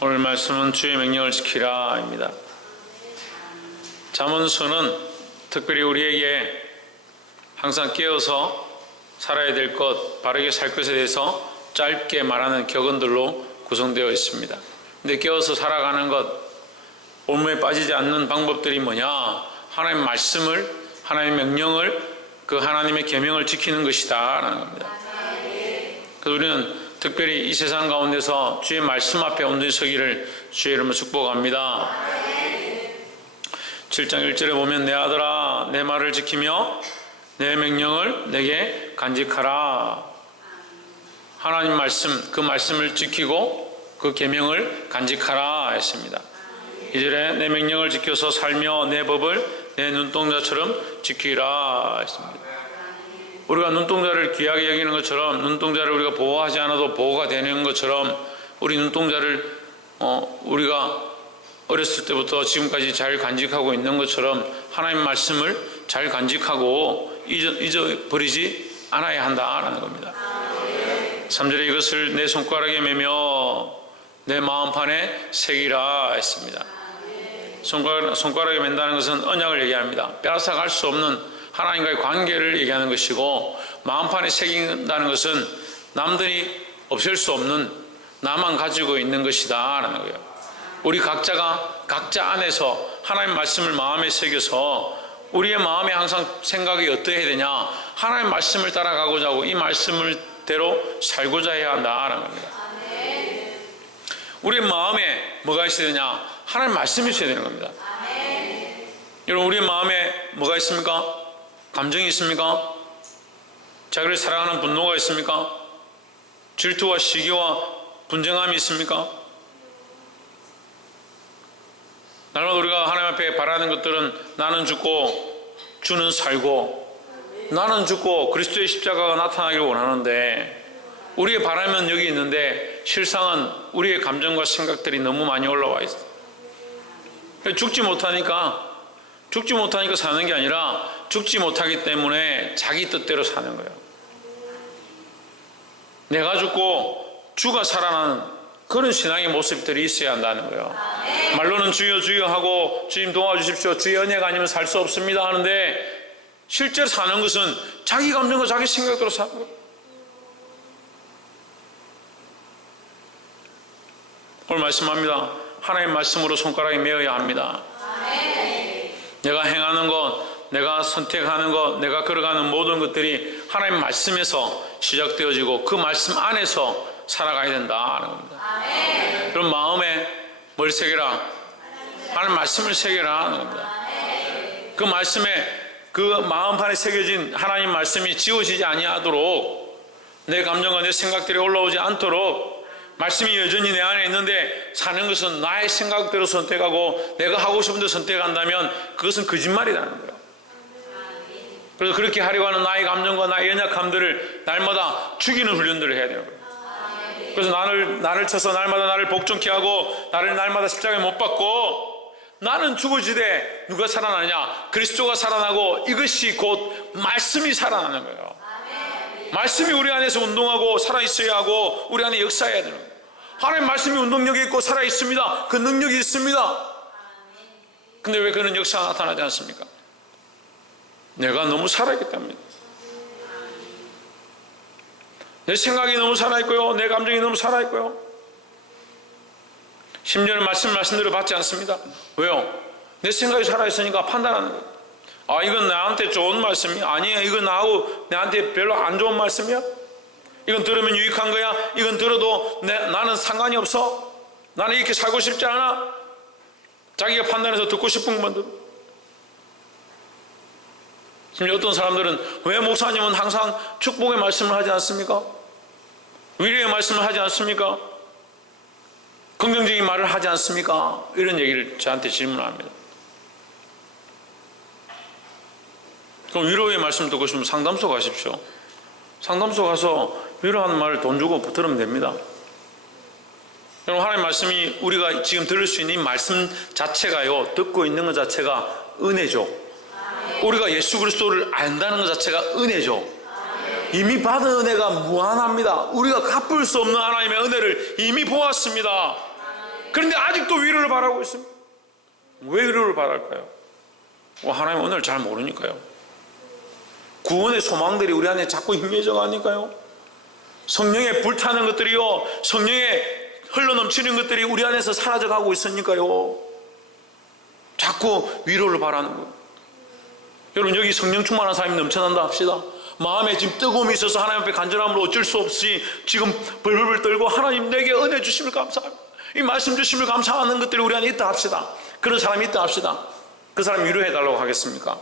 오늘 말씀은 주의 명령을 지키라입니다. 잠언서는 특별히 우리에게 항상 깨어서 살아야 될 것, 바르게 살 것에 대해서 짧게 말하는 격언들로 구성되어 있습니다. 근데 깨어서 살아가는 것, 올무에 빠지지 않는 방법들이 뭐냐? 하나님의 말씀을, 하나님의 명령을, 그 하나님의 계명을 지키는 것이다 라는 겁니다. 그래서 우리는 특별히 이 세상 가운데서 주의 말씀 앞에 온전히 서기를 주의 이름으로 축복합니다. 7장 1절에 보면 내 아들아 내 말을 지키며 내 명령을 내게 간직하라. 하나님 말씀, 그 말씀을 지키고 그 계명을 간직하라 했습니다. 2절에 내 명령을 지켜서 살며 내 법을 내 눈동자처럼 지키라 했습니다. 우리가 눈동자를 귀하게 여기는 것처럼, 눈동자를 우리가 보호하지 않아도 보호가 되는 것처럼, 우리 눈동자를 우리가 어렸을 때부터 지금까지 잘 간직하고 있는 것처럼 하나님 말씀을 잘 간직하고 잊어버리지 않아야 한다라는 겁니다. 3절에 이것을 내 손가락에 매며 내 마음판에 새기라 했습니다. 손가락에 맨다는 것은 언약을 얘기합니다. 빼앗아갈 수 없는 하나님과의 관계를 얘기하는 것이고, 마음판에 새긴다는 것은 남들이 없앨 수 없는, 나만 가지고 있는 것이다 라는 거예요. 우리 각자가 각자 안에서 하나님 말씀을 마음에 새겨서 우리의 마음에 항상 생각이 어떠해야 되냐, 하나님 말씀을 따라가고자 하고 이 말씀대로 살고자 해야 한다라는 겁니다. 우리의 마음에 뭐가 있어야 되냐? 하나님 말씀이 있어야 되는 겁니다. 여러분, 우리의 마음에 뭐가 있습니까? 감정이 있습니까? 자기를 사랑하는 분노가 있습니까? 질투와 시기와 분쟁함이 있습니까? 날마다 우리가 하나님 앞에 바라는 것들은 나는 죽고 주는 살고, 나는 죽고 그리스도의 십자가가 나타나기를 원하는데, 우리의 바람은 여기 있는데 실상은 우리의 감정과 생각들이 너무 많이 올라와 있어요. 죽지 못하니까 사는 게 아니라 죽지 못하기 때문에 자기 뜻대로 사는 거예요. 내가 죽고 주가 살아나는 그런 신앙의 모습들이 있어야 한다는 거예요. 말로는 주여 주여 하고 주님 도와주십시오, 주의 은혜가 아니면 살 수 없습니다 하는데, 실제로 사는 것은 자기 감정과 자기 생각대로 사는 거예요. 오늘 말씀합니다. 하나님 말씀으로 손가락에 메어야 합니다. 내가 행하는 것, 내가 선택하는 것, 내가 걸어가는 모든 것들이 하나님 말씀에서 시작되어지고 그 말씀 안에서 살아가야 된다는 겁니다. 그럼 마음에 뭘 새겨라? 하나님 말씀을 새겨라 하는 겁니다. 그 말씀에, 그 마음판에 새겨진 하나님 말씀이 지워지지 아니하도록, 내 감정과 내 생각들이 올라오지 않도록, 말씀이 여전히 내 안에 있는데 사는 것은 나의 생각대로 선택하고 내가 하고 싶은 대로 선택한다면 그것은 거짓말이라는 거예요. 그래서 그렇게 하려고 하는 나의 감정과 나의 연약함들을 날마다 죽이는 훈련들을 해야 되는 거예요. 그래서 나를 쳐서 날마다 나를 복종케 하고 나를 날마다 십자가에 못 박고, 나는 죽어지되 누가 살아나냐? 그리스도가 살아나고, 이것이 곧 말씀이 살아나는 거예요. 말씀이 우리 안에서 운동하고 살아있어야 하고 우리 안에 역사해야 되는 거예요. 하나님 말씀이 운동력이 있고 살아있습니다. 그 능력이 있습니다. 근데 왜 그런 역사가 나타나지 않습니까? 내가 너무 살아있기 때문입니다. 내 생각이 너무 살아있고요, 내 감정이 너무 살아있고요, 심지어는 말씀대로 받지 않습니다. 왜요? 내 생각이 살아있으니까 판단하는 거예요. 아, 이건 나한테 좋은 말씀이야? 아니에요. 이건 나한테 별로 안 좋은 말씀이야? 이건 들으면 유익한 거야? 이건 들어도 나는 상관이 없어? 나는 이렇게 살고 싶지 않아? 자기가 판단해서 듣고 싶은 것만 들어. 지금 어떤 사람들은 왜 목사님은 항상 축복의 말씀을 하지 않습니까? 위로의 말씀을 하지 않습니까? 긍정적인 말을 하지 않습니까? 이런 얘기를 저한테 질문합니다. 그럼 위로의 말씀 듣고 싶으면 상담소 가십시오. 상담소 가서 위로하는 말을 돈 주고 들으면 됩니다. 여러분, 하나님의 말씀이 우리가 지금 들을 수 있는 이 말씀 자체가요, 듣고 있는 것 자체가 은혜죠. 우리가 예수 그리스도를 안다는 것 자체가 은혜죠. 이미 받은 은혜가 무한합니다. 우리가 갚을 수 없는 하나님의 은혜를 이미 보았습니다. 그런데 아직도 위로를 바라고 있습니다. 왜 위로를 바랄까요? 하나님 오늘 잘 모르니까요. 구원의 소망들이 우리 안에 자꾸 희미해져 가니까요. 성령의 불타는 것들이요, 성령의 흘러넘치는 것들이 우리 안에서 사라져 가고 있으니까요. 자꾸 위로를 바라는 거예요. 여러분, 여기 성령 충만한 사람이 넘쳐난다 합시다. 마음에 지금 뜨거움이 있어서 하나님 앞에 간절함으로 어쩔 수 없이 지금 벌벌벌 떨고 하나님 내게 은혜 주심을 감사합니다, 이 말씀 주심을 감사하는 것들이 우리 안에 있다 합시다. 그런 사람이 있다 합시다. 그 사람 위로해 달라고 하겠습니까?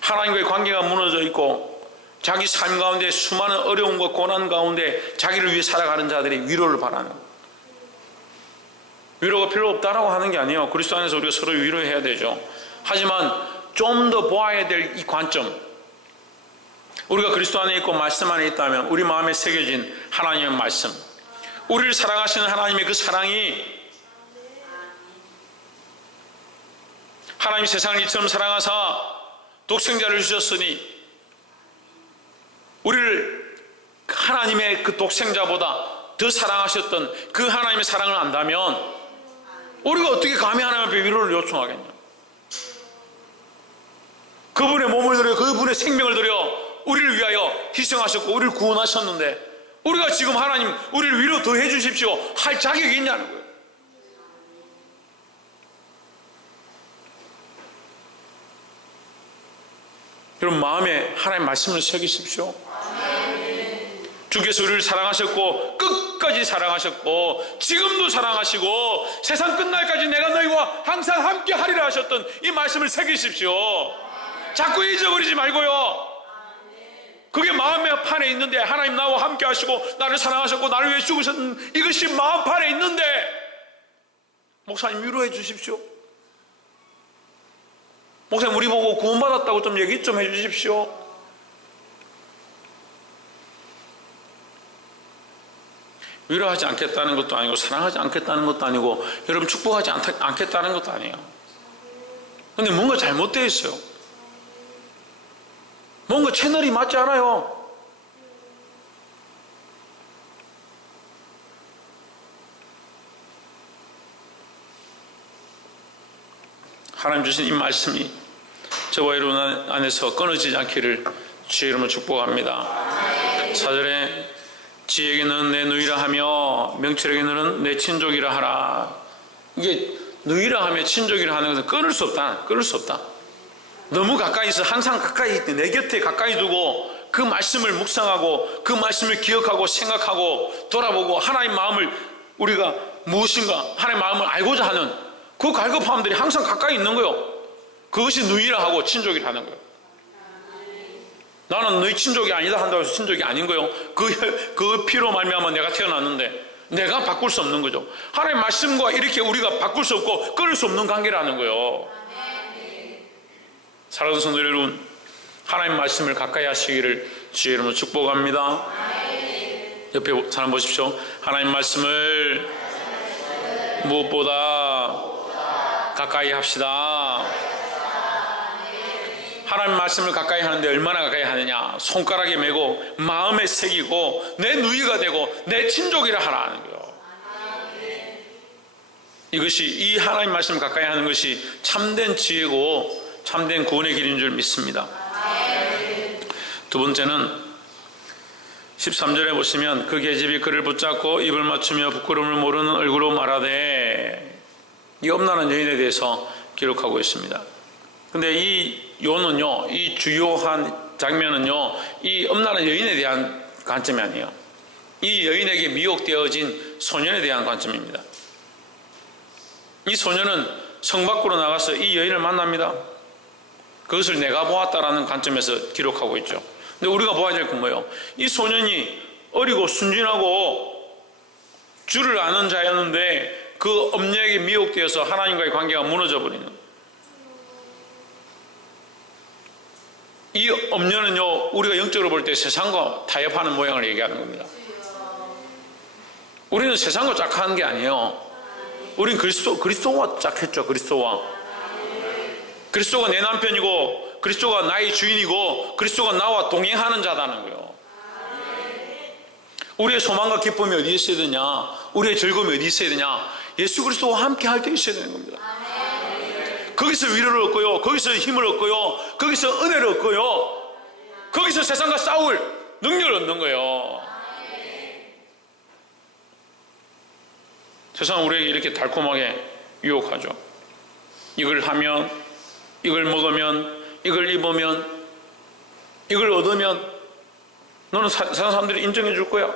하나님과의 관계가 무너져 있고 자기 삶 가운데 수많은 어려움과 고난 가운데 자기를 위해 살아가는 자들이 위로를 바라는 거예요. 위로가 필요 없다라고 하는 게 아니에요. 그리스도 안에서 우리가 서로 위로해야 되죠. 하지만 좀 더 보아야 될 이 관점, 우리가 그리스도 안에 있고 말씀 안에 있다면 우리 마음에 새겨진 하나님의 말씀, 우리를 사랑하시는 하나님의 그 사랑이, 하나님 세상을 이처럼 사랑하사 독생자를 주셨으니 우리를 하나님의 그 독생자보다 더 사랑하셨던 그 하나님의 사랑을 안다면 우리가 어떻게 감히 하나님 앞에 위로를 요청하겠냐. 그분의 몸을 들여, 그분의 생명을 들여 우리를 위하여 희생하셨고 우리를 구원하셨는데 우리가 지금 하나님 우리를 위로 더 해주십시오 할 자격이 있냐는 거예요. 여러분, 마음에 하나님 말씀을 새기십시오. 주께서 우리를 사랑하셨고 끝까지 사랑하셨고 지금도 사랑하시고 세상 끝날까지 내가 너희와 항상 함께 하리라 하셨던 이 말씀을 새기십시오. 자꾸 잊어버리지 말고요. 그게 마음의 판에 있는데, 하나님 나와 함께 하시고 나를 사랑하셨고 나를 위해 죽으셨는 이것이 마음판에 있는데 목사님 위로해 주십시오. 목사님 우리 보고 구원받았다고 좀 얘기 좀 해 주십시오. 위로하지 않겠다는 것도 아니고 사랑하지 않겠다는 것도 아니고 여러분 축복하지 않겠다는 것도 아니에요. 근데 뭔가 잘못되어 있어요. 뭔가 채널이 맞지 않아요. 하나님 주신 이 말씀이 저와 여러분 안에서 끊어지지 않기를 주의 이름으로 축복합니다. 4절에 지에게는 내 누이라 하며 명철에게는 내 친족이라 하라. 이게 누이라 하며 친족이라 하는 것은 끊을 수 없다. 너무 가까이 있어. 항상 가까이 있대. 내 곁에 가까이 두고 그 말씀을 묵상하고 그 말씀을 기억하고 생각하고 돌아보고 하나님 마음을, 우리가 무엇인가 하나님 마음을 알고자 하는 그 갈급함들이 항상 가까이 있는 거예요. 그것이 누이라 하고 친족이라 하는 거예요. 나는 너희 친족이 아니다 한다고 해서 친족이 아닌 거예요. 그 피로 말미암아 내가 태어났는데 내가 바꿀 수 없는 거죠. 하나님 말씀과 이렇게 우리가 바꿀 수 없고 끊을 수 없는 관계라는 거예요. 사랑하는 성도 여러분, 하나님 말씀을 가까이 하시기를 주의 이름으로 축복합니다. 옆에 사람 보십시오. 하나님 말씀을 무엇보다 가까이 합시다. 하나님 말씀을 가까이 하는데 얼마나 가까이 하느냐. 손가락에 메고 마음에 새기고 내 누이가 되고 내 친족이라 하라는 거예요. 이것이, 이 하나님 말씀을 가까이 하는 것이 참된 지혜고 참된 구원의 길인 줄 믿습니다. 두 번째는 13절에 보시면 그 계집이 그를 붙잡고 입을 맞추며 부끄러움을 모르는 얼굴로 말하되, 이 엄란한 여인에 대해서 기록하고 있습니다. 근데 이 요는요, 이 주요한 장면은요, 이 엄란한 여인에 대한 관점이 아니에요. 이 여인에게 미혹되어진 소년에 대한 관점입니다. 이 소년은 성 밖으로 나가서 이 여인을 만납니다. 그것을 내가 보았다라는 관점에서 기록하고 있죠. 근데 우리가 보아야 될 건 뭐예요? 이 소년이 어리고 순진하고 주를 아는 자였는데 그 엄녀에게 미혹되어서 하나님과의 관계가 무너져 버리는, 이 엄녀는요, 우리가 영적으로 볼 때 세상과 타협하는 모양을 얘기하는 겁니다. 우리는 세상과 짝하는 게 아니에요. 우린 그리스도와 짝했죠. 그리스도가 내 남편이고 그리스도가 나의 주인이고 그리스도가 나와 동행하는 자다는 거예요. 우리의 소망과 기쁨이 어디에 있어야 되냐? 우리의 즐거움이 어디 있어야 되냐? 예수 그리스도와 함께 할 때 있어야 되는 겁니다. 거기서 위로를 얻고요, 거기서 힘을 얻고요, 거기서 은혜를 얻고요, 거기서 세상과 싸울 능력을 얻는 거예요. 세상은 우리에게 이렇게 달콤하게 유혹하죠. 이걸 하면, 이걸 먹으면, 이걸 입으면, 이걸 얻으면 너는 세상 사람들이 인정해 줄 거야,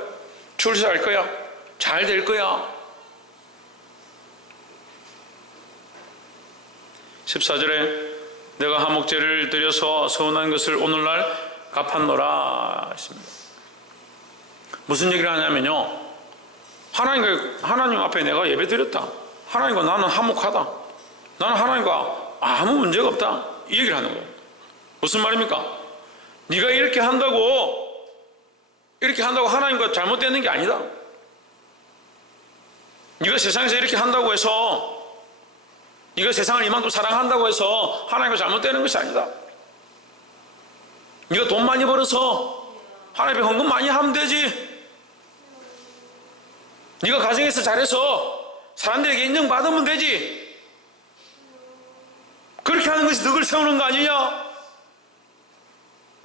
출세할 거야, 잘 될 거야. 14절에 내가 화목제를 드려서 서운한 것을 오늘날 갚았노라 했습니다. 무슨 얘기를 하냐면요, 하나님 앞에 내가 예배 드렸다, 하나님과 나는 화목하다, 나는 하나님과 아무 문제가 없다, 이 얘기를 하는 거예요. 무슨 말입니까? 네가 이렇게 한다고 하나님과 잘못되는 게 아니다. 네가 세상에서 이렇게 한다고 해서, 네가 세상을 이만큼 사랑한다고 해서 하나님과 잘못되는 것이 아니다. 네가 돈 많이 벌어서 하나님 앞에 헌금 많이 하면 되지. 네가 가정에서 잘해서 사람들에게 인정받으면 되지. 그렇게 하는 것이 덕을 세우는 거 아니냐?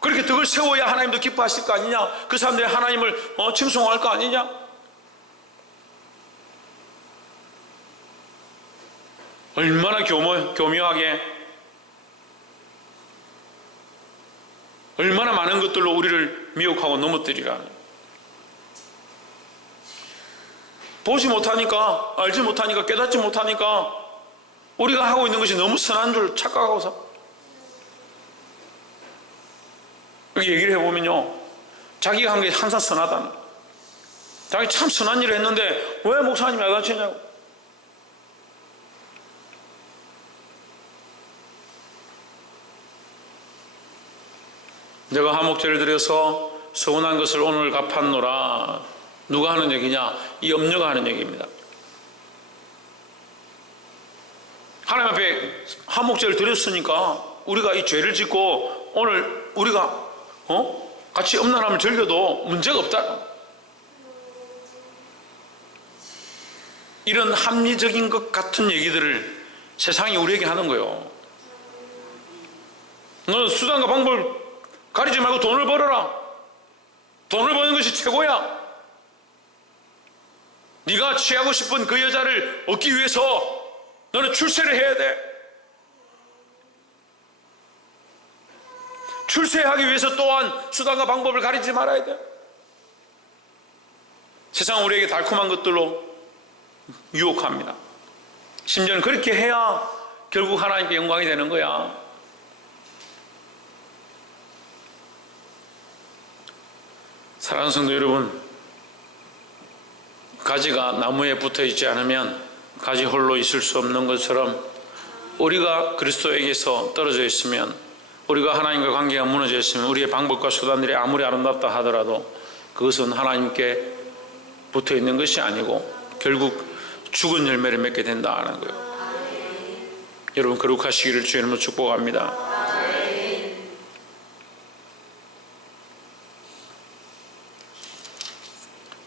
그렇게 덕을 세워야 하나님도 기뻐하실 거 아니냐? 그 사람들이 하나님을 칭송할 거 아니냐? 얼마나 교묘하게, 얼마나 많은 것들로 우리를 미혹하고 넘어뜨리라는. 보지 못하니까, 알지 못하니까, 깨닫지 못하니까 우리가 하고 있는 것이 너무 선한 줄 착각하고서. 여기 얘기를 해보면요, 자기가 한 게 항상 선하다는, 자기 참 선한 일을 했는데 왜 목사님이 야단치냐고. 내가 화목제를 드려서 서운한 것을 오늘 갚았노라. 누가 하는 얘기냐? 이 염려가 하는 얘기입니다. 하나님 앞에 화목제를 드렸으니까 우리가 이 죄를 짓고 오늘 우리가 같이 음란함을 즐겨도 문제가 없다. 이런 합리적인 것 같은 얘기들을 세상이 우리에게 하는 거예요. 너는 수단과 방법을 가리지 말고 돈을 벌어라. 돈을 버는 것이 최고야. 네가 취하고 싶은 그 여자를 얻기 위해서 너는 출세를 해야 돼. 출세하기 위해서 또한 수단과 방법을 가리지 말아야 돼. 세상은 우리에게 달콤한 것들로 유혹합니다. 심지어는 그렇게 해야 결국 하나님께 영광이 되는 거야. 사랑하는 성도 여러분, 가지가 나무에 붙어 있지 않으면 가지 홀로 있을 수 없는 것처럼 우리가 그리스도에게서 떨어져 있으면, 우리가 하나님과 관계가 무너져 있으면 우리의 방법과 수단들이 아무리 아름답다 하더라도 그것은 하나님께 붙어 있는 것이 아니고 결국 죽은 열매를 맺게 된다는 거예요. 여러분 거룩하시기를 주의 이름으로 축복합니다.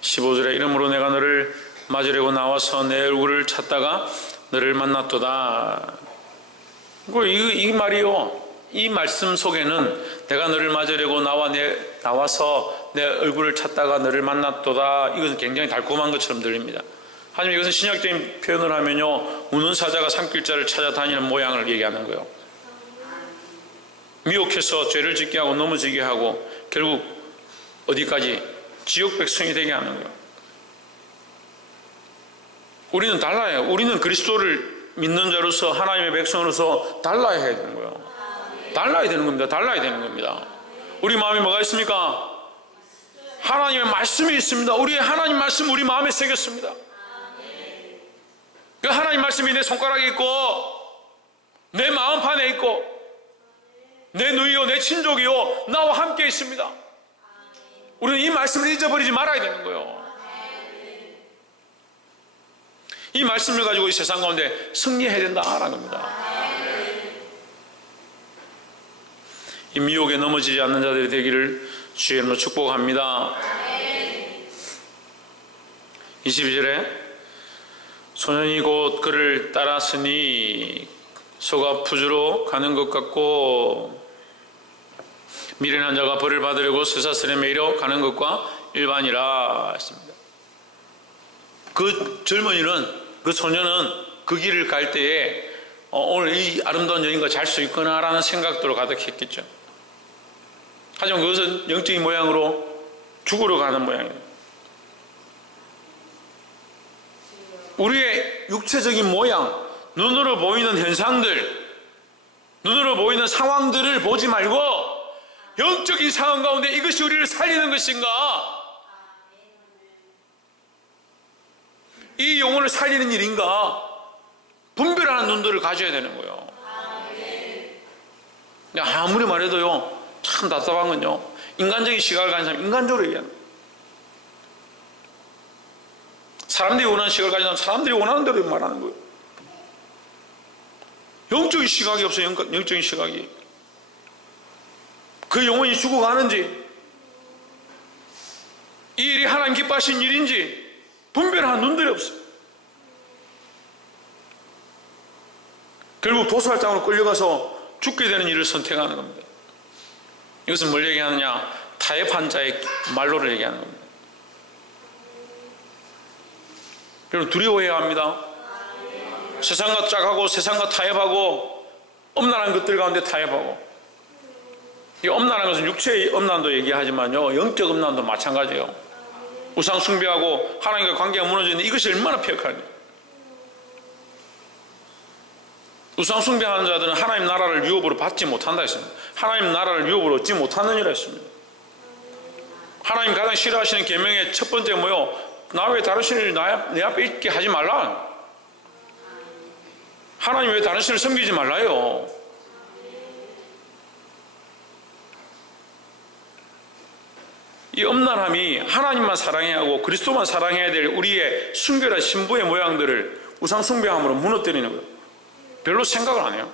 15절에 이러므로 내가 너를 맞으려고 나와서 내 얼굴을 찾다가 너를 만났도다. 이 말이요, 이 말씀 속에는 내가 너를 맞으려고 나와서 내 얼굴을 찾다가 너를 만났도다, 이것은 굉장히 달콤한 것처럼 들립니다. 하지만 이것은 신약적인 표현을 하면요, 우는 사자가 산길자를 찾아다니는 모양을 얘기하는 거예요. 미혹해서 죄를 짓게 하고 넘어지게 하고 결국 어디까지? 지옥 백성이 되게 하는 거예요. 우리는 달라요. 우리는 그리스도를 믿는 자로서, 하나님의 백성으로서 달라야 해야 되는 거예요. 달라야 되는 겁니다. 달라야 되는 겁니다. 우리 마음에 뭐가 있습니까? 하나님의 말씀이 있습니다. 우리의 하나님 말씀 우리 마음에 새겼습니다. 그 하나님 말씀이 내 손가락에 있고 내 마음판에 있고 내 누이요 내 친족이요 나와 함께 있습니다. 우리는 이 말씀을 잊어버리지 말아야 되는 거예요. 이 말씀을 가지고 이 세상 가운데 승리해야 된다라는 겁니다. 이 미혹에 넘어지지 않는 자들이 되기를 주의 이름으로 축복합니다. 22절에 소년이 곧 그를 따랐으니 소가 푸주로 가는 것 같고 미련한 자가 벌을 받으려고 쇠사슬에 매이러 가는 것과 일반이라 했습니다. 그 젊은이는, 그 소년은 그 길을 갈 때에 오늘 이 아름다운 여인과 잘 수 있구나 라는 생각들로 가득했겠죠. 하지만 그것은 영적인 모양으로 죽으러 가는 모양이에요. 우리의 육체적인 모양, 눈으로 보이는 현상들, 눈으로 보이는 상황들을 보지 말고 영적인 상황 가운데 이것이 우리를 살리는 것인가, 이 영혼을 살리는 일인가 분별하는 눈들을 가져야 되는 거예요. 아무리 말해도요, 참 답답한 건요, 인간적인 시각을 가진 사람 인간적으로 얘기하는 거예요. 사람들이 원하는 시각을 가진 사람 사람들이 원하는 대로 말하는 거예요. 영적인 시각이 없어요. 영적인 시각이. 그 영혼이 죽어가는지, 이 일이 하나님 기뻐하신 일인지 분별하는 눈들이 없어요. 결국 도살장으로 끌려가서 죽게 되는 일을 선택하는 겁니다. 이것은 뭘 얘기하느냐? 타협한 자의 말로를 얘기하는 겁니다. 여러분, 두려워해야 합니다. 세상과 짝하고 세상과 타협하고 엄란한 것들 가운데 타협하고, 이 엄란한 것은 육체의 엄란도 얘기하지만요, 영적 엄란도 마찬가지예요. 우상 숭배하고 하나님과 관계가 무너지는 이것이 얼마나 폐역하냐. 우상 숭배하는 자들은 하나님 나라를 유업으로 받지 못한다 했습니다. 하나님 나라를 유업으로 얻지 못하느니라 했습니다. 하나님 가장 싫어하시는 계명의 첫 번째 뭐요? 나 왜 다른 신을 내 앞에 있게 하지 말라. 하나님 왜 다른 신을 섬기지 말라요. 이 엄란함이 하나님만 사랑해야 하고 그리스도만 사랑해야 될 우리의 순결한 신부의 모양들을 우상 숭배함으로 무너뜨리는 거예요. 별로 생각을 안 해요.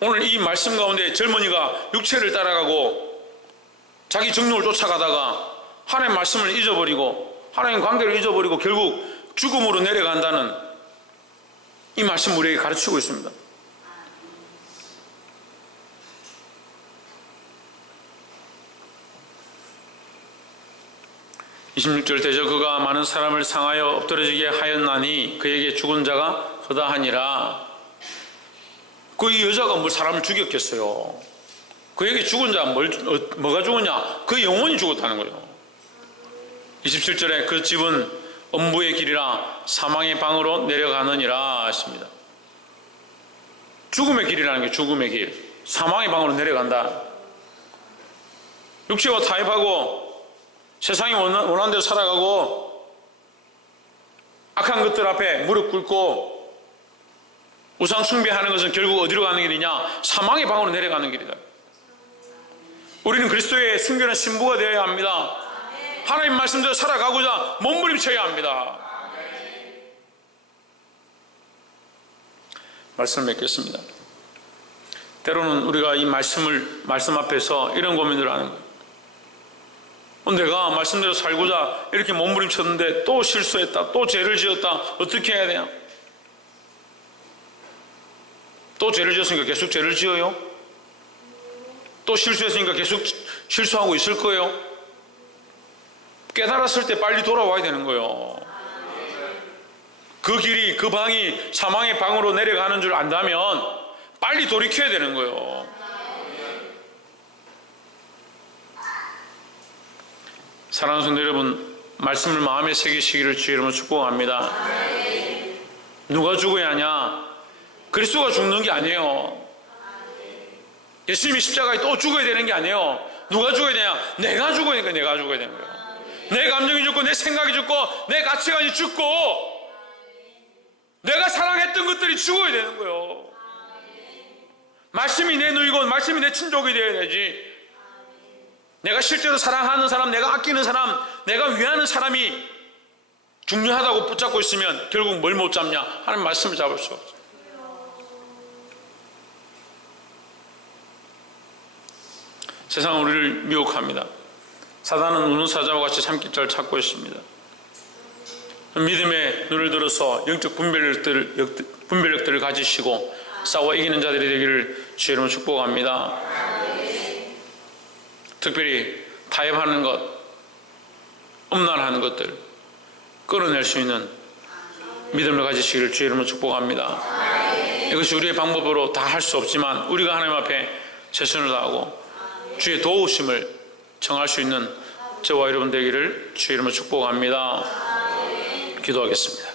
오늘 이 말씀 가운데 젊은이가 육체를 따라가고 자기 정욕을 쫓아가다가 하나님 말씀을 잊어버리고 하나님 관계를 잊어버리고 결국 죽음으로 내려간다는 이 말씀 우리에게 가르치고 있습니다. 26절 대저 그가 많은 사람을 상하여 엎드러지게 하였나니 그에게 죽은 자가 허다하니라. 그 여자가 뭘 사람을 죽였겠어요. 그에게 죽은 자가 뭐가 죽었냐? 그 영혼이 죽었다는 거예요. 27절에 그 집은 엄부의 길이라 사망의 방으로 내려가느니라 했습니다. 죽음의 길이라는 게 죽음의 길, 사망의 방으로 내려간다. 육체와 타협하고 세상이 원하는 대로 살아가고 악한 것들 앞에 무릎 꿇고 우상 숭배하는 것은 결국 어디로 가는 길이냐? 사망의 방으로 내려가는 길이다. 우리는 그리스도의 순결한 신부가 되어야 합니다. 하나님 말씀대로 살아가고자 몸부림쳐야 합니다. 말씀을 맺겠습니다. 때로는 우리가 이 말씀 앞에서 이런 고민을 하는 거예요. 내가 말씀대로 살고자 이렇게 몸부림쳤는데 또 실수했다, 또 죄를 지었다, 어떻게 해야 되냐? 또 죄를 지었으니까 계속 죄를 지어요? 또 실수했으니까 계속 실수하고 있을 거예요? 깨달았을 때 빨리 돌아와야 되는 거예요. 그 길이, 그 방이 사망의 방으로 내려가는 줄 안다면 빨리 돌이켜야 되는 거예요. 사랑하는 성도 여러분, 말씀을 마음에 새기시기를 주의 이름으로 축복합니다. 누가 죽어야 하냐? 그리스도가 죽는 게 아니에요. 예수님이 십자가에 또 죽어야 되는 게 아니에요. 누가 죽어야 되냐? 내가 죽어야 되니까 내가 죽어야 되는 거예요. 내 감정이 죽고 내 생각이 죽고 내 가치관이 죽고 내가 사랑했던 것들이 죽어야 되는 거예요. 말씀이 내 누이고 말씀이 내 친족이 되어야 되지. 내가 실제로 사랑하는 사람, 내가 아끼는 사람, 내가 위하는 사람이 중요하다고 붙잡고 있으면 결국 뭘 못 잡냐? 하나님 말씀을 잡을 수 없어요. 세상은 우리를 미혹합니다. 사단은 우는 사자와 같이 참깃자를 찾고 있습니다. 믿음의 눈을 들어서 영적 분별력들을 가지시고 싸워 이기는 자들이 되기를 주의 이름으로 축복합니다. 특별히 타협하는 것, 엄란하는 것들 끌어낼 수 있는 믿음을 가지시기를 주의 이름으로 축복합니다. 이것이 우리의 방법으로 다 할 수 없지만 우리가 하나님 앞에 최선을 다하고 주의 도우심을 청할 수 있는 저와 여러분 되기를 주의 이름으로 축복합니다. 기도하겠습니다.